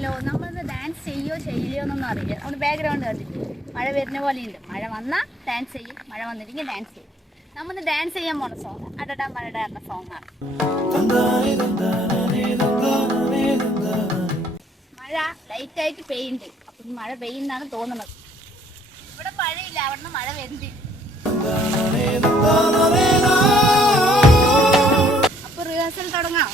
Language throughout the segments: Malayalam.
പറഞ്ഞല്ലോ, നമ്മളിന്ന് ഡാൻസ് ചെയ്യോ ചെയ്യില്ലയോ എന്നൊന്നും അറിയില്ല. നമ്മൾ ബാക്ക്ഗ്രൗണ്ട് കണ്ടിട്ട് മഴ വരുന്ന പോലെയുണ്ട്. മഴ വന്നാൽ ഡാൻസ് ചെയ്യും, മഴ വന്നില്ലെങ്കിൽ ഡാൻസ് ചെയ്യും. നമ്മളിന്ന് ഡാൻസ് ചെയ്യാൻ പോണ സോങ് അടടാ മഴടാ എന്ന സോങ്ങാണ്. മഴ ലൈറ്റായിട്ട് പെയ്യുണ്ട്. അപ്പം മഴ പെയ്യുന്നാണ് തോന്നുന്നത്. ഇവിടെ മഴയില്ല, അവിടുന്ന് മഴ വരുന്നുണ്ട്. അപ്പൊ റിഹേഴ്സൽ തുടങ്ങാം.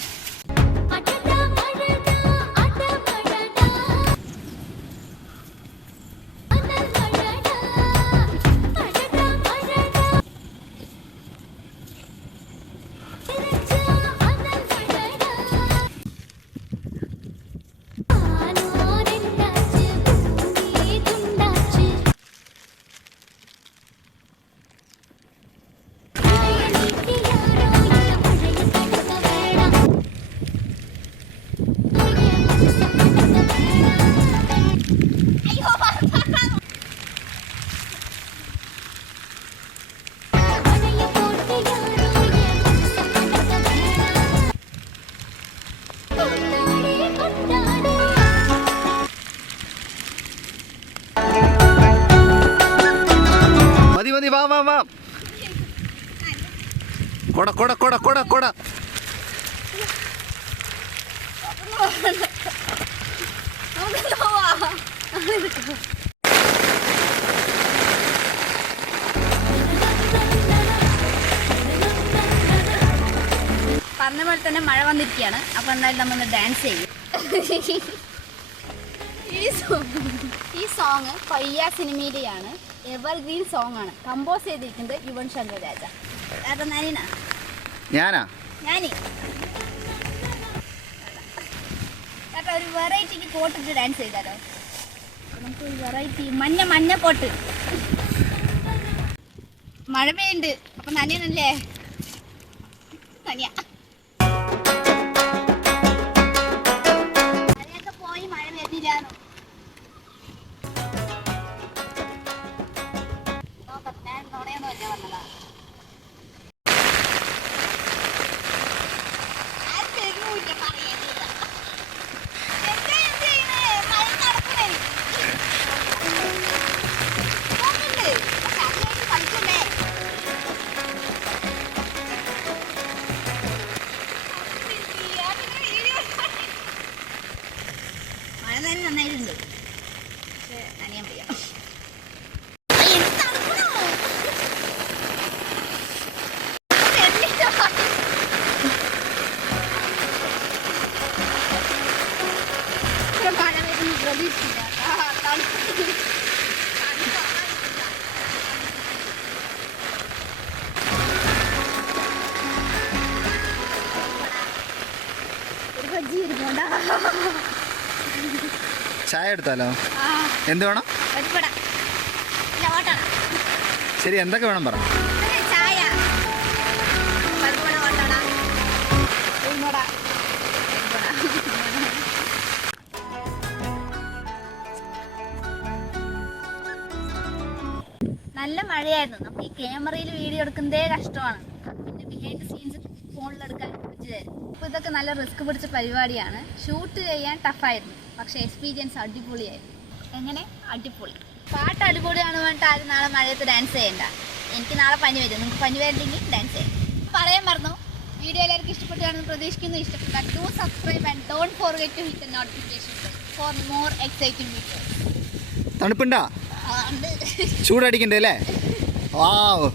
മതി വാ വാ വാ. കൊട കൊട കൊട കൊട കൊട. പറഞ്ഞ പോലെ തന്നെ മഴ വന്നിരിക്കുകയാണ്. അപ്പൊ എന്തായാലും നമ്മൾ ഡാൻസ് ചെയ്യും. ഈ സോങ് പയ്യ സിനിമയിലെയാണ്. എവർഗ്രീൻ സോങ് ആണ്. കമ്പോസ് ചെയ്തിരിക്കുന്നത് യുവൻ ശങ്കർ രാജ. ഞാനാ ഒരു വെറൈറ്റിക്ക് കോട്ടിട്ട് ഡാൻസ് ചെയ്താലോ? നമുക്ക് ഒരു വെറൈറ്റി മഞ്ഞ കോട്ട്. മഴ പെയ്യുണ്ട്, അപ്പൊ നനയനല്ലേ? നനിയ മഴയൊക്കെ പോയി, മഴ വരുന്നില്ലാന്നോ? ഞാൻ നുണയൊന്നും അല്ല വന്നതാ. മഴ തന്നെ നന്നായിട്ടുണ്ട്, പക്ഷെ നനയാൻ വയ്യ. മഴ വരുന്ന പ്രതീക്ഷിച്ചില്ല. ഒരു ബജ്ജി ഇരിക്കണ്ട. ചായ എടുത്താലോ? എന്ത് വേണം? ശരി, എന്തൊക്കെ വേണം പറ. ചായ, നല്ല മഴയായിരുന്നു. നമുക്ക് ഈ ക്യാമറയിൽ വീഡിയോ എടുക്കുന്നതേ കഷ്ടമാണ്. പിന്നെ ബിഹൈൻഡ് സീൻസ് ഫോണിലെടുക്കാൻ പറ്റില്ലായിരുന്നു. അപ്പോൾ ഇതൊക്കെ നല്ല റിസ്ക് പിടിച്ച പരിപാടിയാണ്. ഷൂട്ട് ചെയ്യാൻ ടഫായിരുന്നു, പക്ഷേ എക്സ്പീരിയൻസ് അടിപൊളിയായിരുന്നു. എങ്ങനെ അടിപൊളി. പാട്ട് അടിപൊളിയാണ് പറഞ്ഞിട്ട് ആരും നാളെ മഴയത്ത് ഡാൻസ് ചെയ്യണ്ട. എനിക്ക് നാളെ പനി വരും, നിങ്ങൾക്ക് പനി വരില്ലെങ്കിൽ ഡാൻസ് ചെയ്യാം. പറയാൻ മറന്നു. വീഡിയോ എല്ലാവർക്കും ഇഷ്ടപ്പെട്ടാണെന്ന് പ്രതീക്ഷിക്കുന്നു. ഇഷ്ടപ്പെട്ടാൽ do subscribe and don't forget to hit the notification for more exciting videos. തണുപ്പുണ്ടാ? ചൂടടിക്കണ്ടേ അല്ലേ? വാവ്.